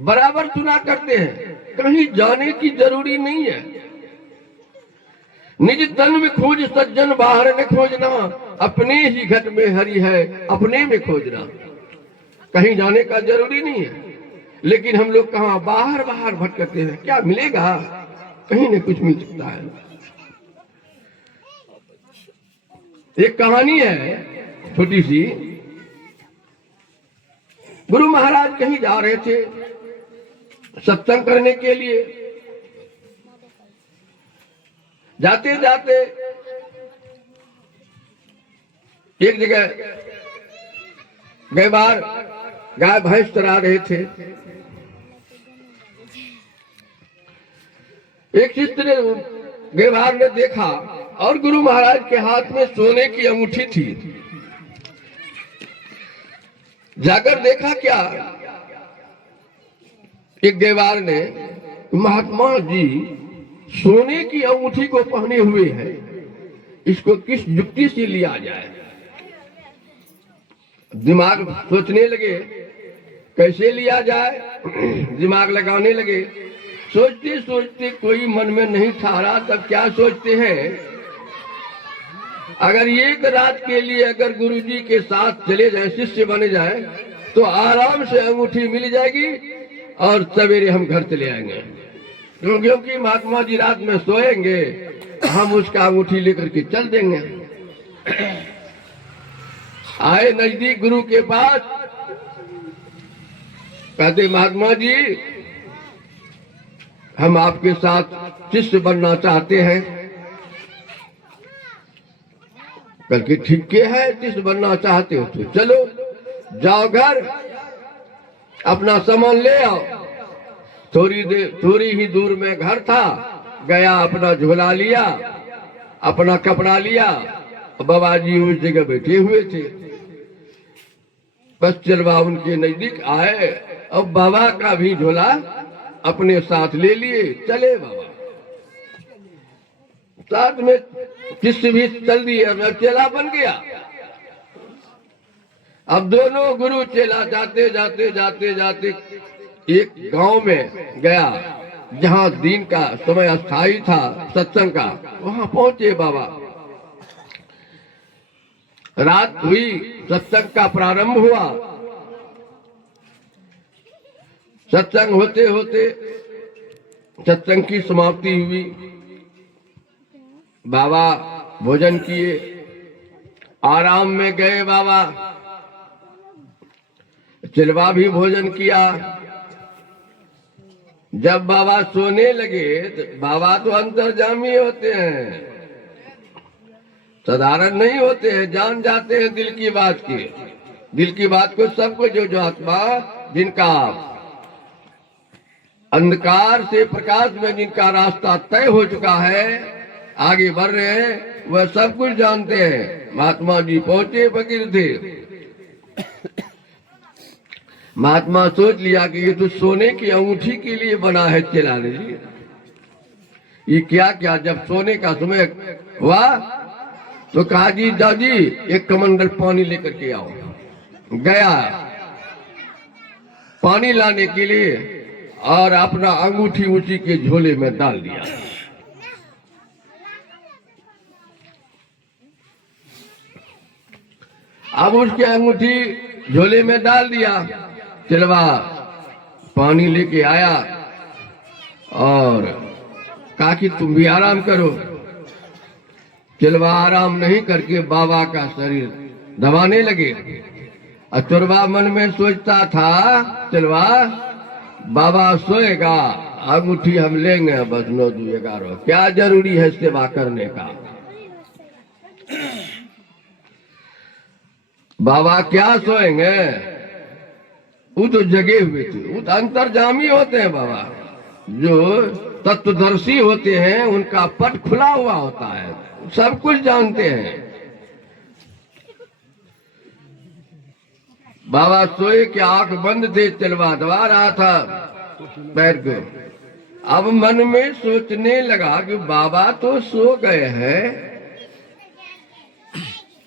बराबर सुना करते हैं, कहीं जाने की जरूरी नहीं है। निज तन में खोज सज्जन बाहर न खोजना, अपने ही घट में हरि है अपने में खोजना। कहीं जाने का जरूरी नहीं है, लेकिन हम लोग कहाँ बाहर बाहर भटकते हैं। क्या मिलेगा? कहीं न कुछ मिल सकता है। एक कहानी है छोटी सी। गुरु महाराज कहीं जा रहे थे सत्संग करने के लिए। जाते जाते एक जगह गए बार गाय भैंस चरा रहे थे। एक शिष्य ने गेवार ने देखा और गुरु महाराज के हाथ में सोने की अंगूठी थी। जाकर देखा क्या, एक गेवार ने, महात्मा जी सोने की अंगूठी को पहने हुए है, इसको किस युक्ति से लिया जाए। दिमाग सोचने लगे कैसे लिया जाए, दिमाग लगाने लगे। सोचते सोचते कोई मन में नहीं ठहरा, तब क्या सोचते हैं, अगर एक रात के लिए अगर गुरुजी के साथ चले जाए, शिष्य बने जाए, तो आराम से अंगूठी मिल जाएगी और सवेरे हम घर चले आएंगे। क्योंकि महात्मा जी रात में सोएंगे, हम उसका अंगूठी लेकर के चल देंगे। आए नजदीक गुरु के पास, कहते महात्मा जी हम आपके साथ शिष्य बनना चाहते हैं। करके ठीक है, शिष्य बनना चाहते हो तो चलो, जाओ घर, अपना सामान ले आओ। थोड़ी ही दूर में घर था, गया, अपना झोला लिया, अपना कपड़ा लिया। बाबा जी उस जगह बैठे हुए थे। बस चलवा उनके नजदीक आए और बाबा का भी झोला अपने साथ ले लिए, चले बाबा साथ में। शिष्य भी चल दिए, अब चेला बन गया। अब दोनों गुरु चेला जाते जाते जाते जाते एक गांव में गया, जहां दिन का समय अस्थायी था सत्संग का। वहां पहुंचे बाबा। रात हुई, सत्संग का प्रारंभ हुआ। सत्संग होते होते सत्संग की समाप्ति हुई। बाबा भोजन किए, आराम में गए बाबा। चिलवा भी भोजन किया। जब बाबा सोने लगे तो बाबा तो अंतर्जामी होते हैं, साधारण नहीं होते हैं, जान जाते हैं दिल की बात की। दिल की बात को सबको, जो आत्मा जिनका अंधकार से प्रकाश में जिनका रास्ता तय हो चुका है, आगे बढ़ रहे हैं, वह सब कुछ जानते हैं। महात्मा जी पहुंचे, फकीर थे। महात्मा सोच लिया कि ये तो सोने की अंगूठी के लिए बना है चेलाने जी। ये क्या क्या, जब सोने का समय हुआ तो कहा जी दादी एक कमंडल पानी लेकर के आओ। गया पानी लाने के लिए और अपना अंगूठी उसी के झोले में डाल दिया। अब उसके अंगूठी झोले में डाल दिया। चलवा पानी लेके आया और कहा कि तुम भी आराम करो। चलवा आराम नहीं करके बाबा का शरीर दबाने लगे। चोरवा मन में सोचता था, चलवा बाबा सोएगा, अंगूठी हम लेंगे, बस 9 2 11, क्या जरूरी है सेवा करने का। बाबा क्या सोएंगे, वो तो जगे हुए थे, वो तो अंतर्जामी होते हैं बाबा। जो तत्वदर्शी होते हैं उनका पट खुला हुआ होता है, सब कुछ जानते हैं। बाबा सोए के आंख बंद थे, चलवा दबा रहा था पैर को। अब मन में सोचने लगा कि बाबा तो सो गए हैं,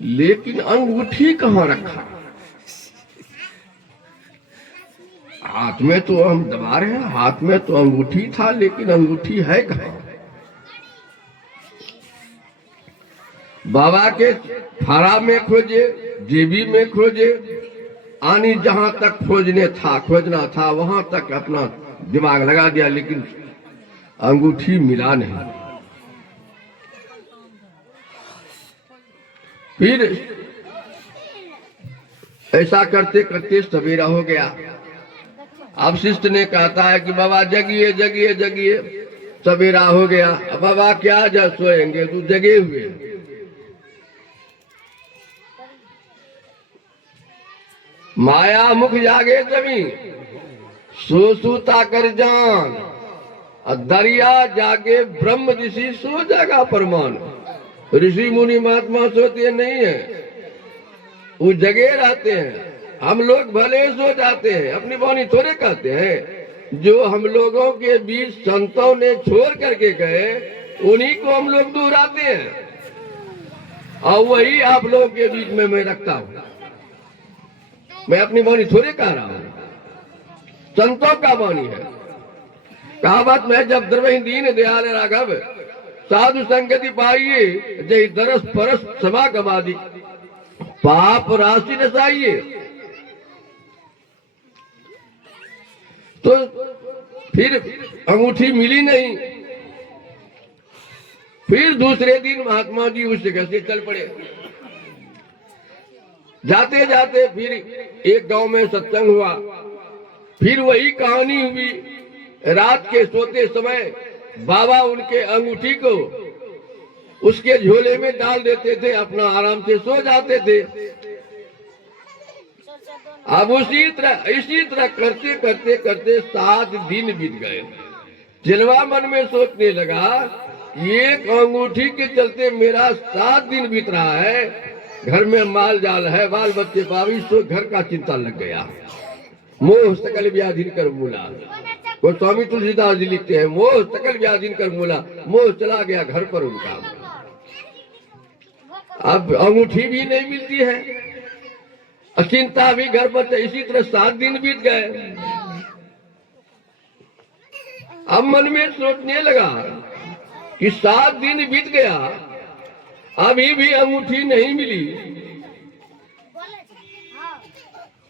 लेकिन अंगूठी कहाँ रखा। हाथ में तो हम दबा रहे हैं, हाथ में तो अंगूठी था, लेकिन अंगूठी है कहाँ? बाबा के फारा में खोजे, जेबी में खोजे, आनी जहां तक खोजना था वहां तक अपना दिमाग लगा दिया, लेकिन अंगूठी मिला नहीं। फिर ऐसा करते करते सवेरा हो गया। अब शिष्ट ने कहता है कि बाबा जगिए जगिए जगिए, सवेरा हो गया। अब बाबा क्या जब सोएंगे, तू जगे हुए। माया मुख जागे जमी, सोसूता कर जान, दरिया जागे ब्रह्म ऋषि, सो जागा परमान। ऋषि मुनि महात्मा सोते नहीं है, वो जगे रहते हैं। हम लोग भले सो जाते हैं, अपनी वाणी थोड़े कहते हैं। जो हम लोगों के बीच संतों ने छोड़ करके गए, उन्हीं को हम लोग दोहराते हैं, और वही आप लोगों के बीच में मैं रखता हूं। मैं अपनी वाणी थोड़े कह रहा हूं, संतों का वाणी है। कहावत में जब द्रवही दीन दयाल राघव, साधु संगति पाइए, जय दरस परस समा गवादी, पाप राशि नसाइए। तो फिर अंगूठी मिली नहीं। फिर दूसरे दिन महात्मा जी उस जगह से चल पड़े। जाते जाते फिर एक गांव में सत्संग हुआ। फिर वही कहानी हुई। रात के सोते समय बाबा उनके अंगूठी को उसके झोले में डाल देते थे, अपना आराम से सो जाते थे। अब इसी तरह करते करते करते 7 दिन बीत गए। चिलवा मन में सोचने लगा, एक अंगूठी के चलते मेरा 7 दिन बीत रहा है। घर में माल जाल है, बाल बच्चे पावी, सो घर का चिंता लग गया। मोह सकल व्याधि कर मूला, वो स्वामी तुलसीदास जी लिखते हैं, मोह सकल व्याधि कर मूला। मोह चला गया घर पर उनका। अब अंगूठी भी नहीं मिलती है, चिंता भी घर पर। इसी तरह 7 दिन बीत गए। अब मन में सोचने लगा कि 7 दिन बीत गया, अभी भी अंगूठी नहीं मिली।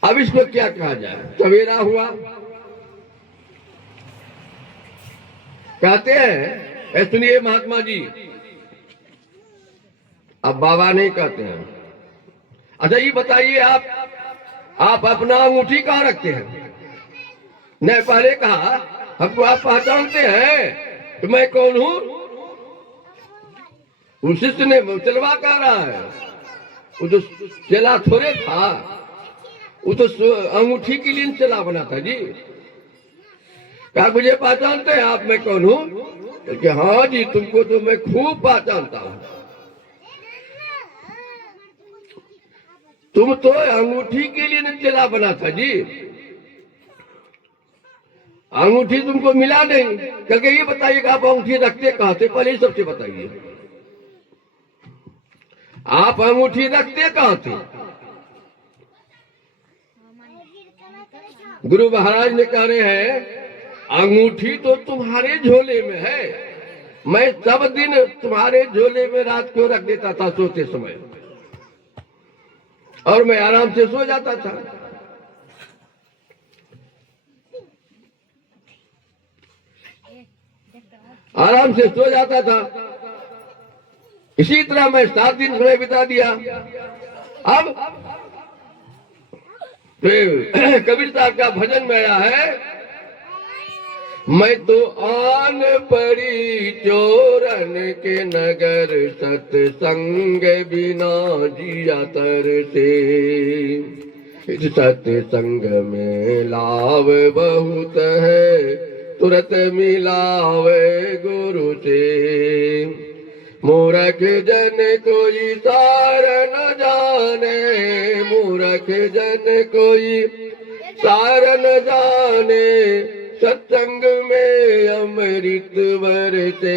अब इसको क्या कहा जाए? सवेरा हुआ। कहते हैं, सुनिए महात्मा जी, अब बाबा नहीं कहते हैं। अच्छा ये बताइए, आप अपना अंगूठी कहाँ रखते हैं? ने पहले कहा, हमको आप पहचानते हैं तो मैं कौन हूं? उस शिष्य ने चलवा कह रहा है, वो तो चला थोड़े था, वो तो अंगूठी के लिए चला बना था जी। क्या मुझे पहचानते हैं आप, मैं कौन हूं? कि हाँ जी, तुमको तो मैं खूब पहचानता हूं। तुम तो अंगूठी के लिए न चला बना था जी, अंगूठी तुमको मिला नहीं। करके ये बताइए कि आप अंगूठी रखते कहां थे? पहले सबसे बताइए, आप अंगूठी रखते कहां थे? गुरु महाराज ने कह रहे हैं, अंगूठी तो तुम्हारे झोले में है। मैं सब दिन तुम्हारे झोले में रात को रख देता था सोते समय, और मैं आराम से सो जाता था। आराम से सो जाता था। इसी तरह मैं 7 दिन समय बिता दिया। अब कबीर साहब का भजन में आया है, मैं तो आन पड़ी चोरन के नगर, सत्संग बिना जिया तरसे। सत्संग में लाभ बहुत है, तुरंत मिलावे गुरु से। मूर्ख जन कोई सार न जाने, मूर्ख जन कोई सार न जाने, सत्संग में अमृत बरसे।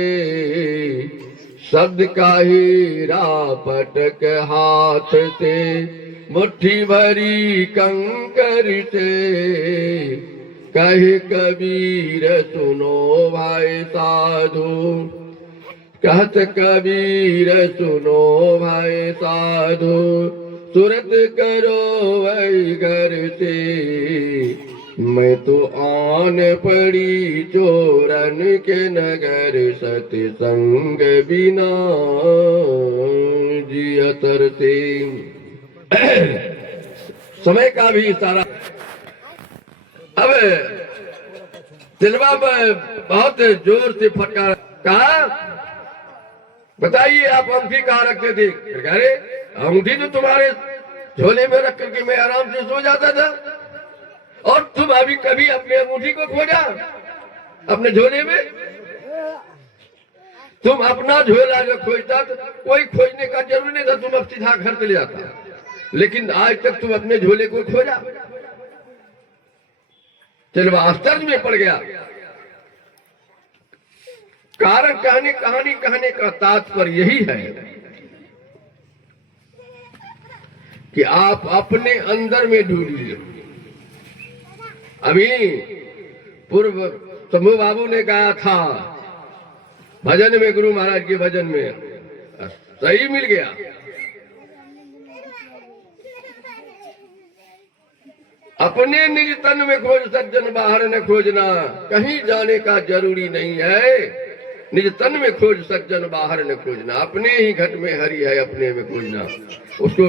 शब्द का हीरा पटक हाथ से, मुट्ठी भरी कंकर से। कहे कबीर सुनो भाई साधु, कहत कबीर सुनो भाई साधु, सुरत करो वही घर से, मैं तो आन पड़ी चोरन के नगर, सत्संग बिना जियतर से। समय का भी इशारा। अब तिलवा बहुत जोर से फटकार कहा, बताइए आप अंगूठी कहाँ रखते थे? अरे अंगूठी तो तुम्हारे झोले में रख करके मैं आराम से सो जाता था, और तुम अभी कभी अपने अंगूठी को खोजा अपने झोले में? तुम अपना झोला जो खोजता तो कोई खोजने का जरूरी नहीं था, तुम अब सीधा घर चले जाता, लेकिन आज तक तुम अपने झोले को खोजा। चलो आश्चर्य में पड़ गया। कारण कहानी कहने का तात्पर्य यही है कि आप अपने अंदर में ढूंढिए। अभी पूर्व शंभू बाबू ने गाया था भजन में, गुरु महाराज के भजन में, सही मिल गया। अपने निज तन में खोज सज्जन, बाहर न खोजना, कहीं जाने का जरूरी नहीं है। निज तन में खोज सज्जन, बाहर न खोजना, अपने ही घट में हरि है, अपने में खोजना। उसको